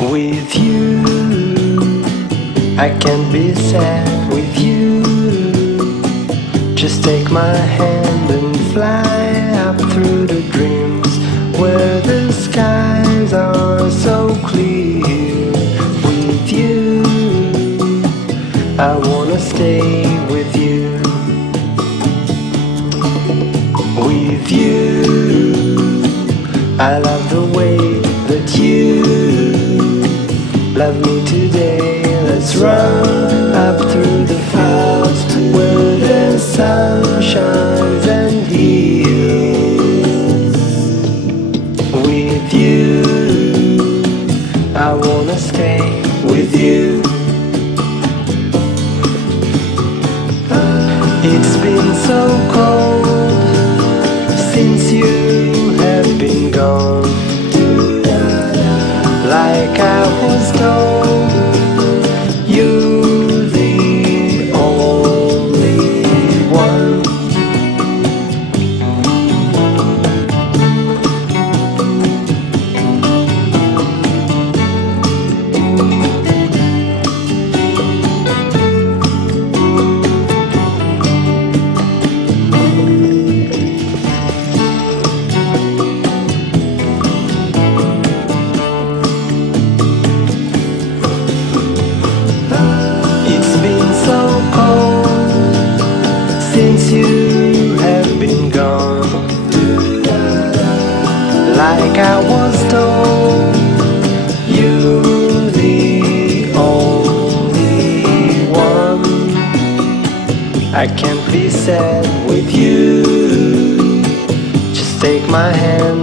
With you, I can't be sad with you. Just take my hand and fly up through the dreams where the skies are so clear. With you, I wanna stay with you. With you, I love the way that you love me today. Let's run up through the clouds where the sun shines and heals. With you, I wanna stay with you. It's been so cold since you have been gone. Like I was told, you're the only one. Since you have been gone, like I was told, you're the only one. I can't be sad with you. Just take my hand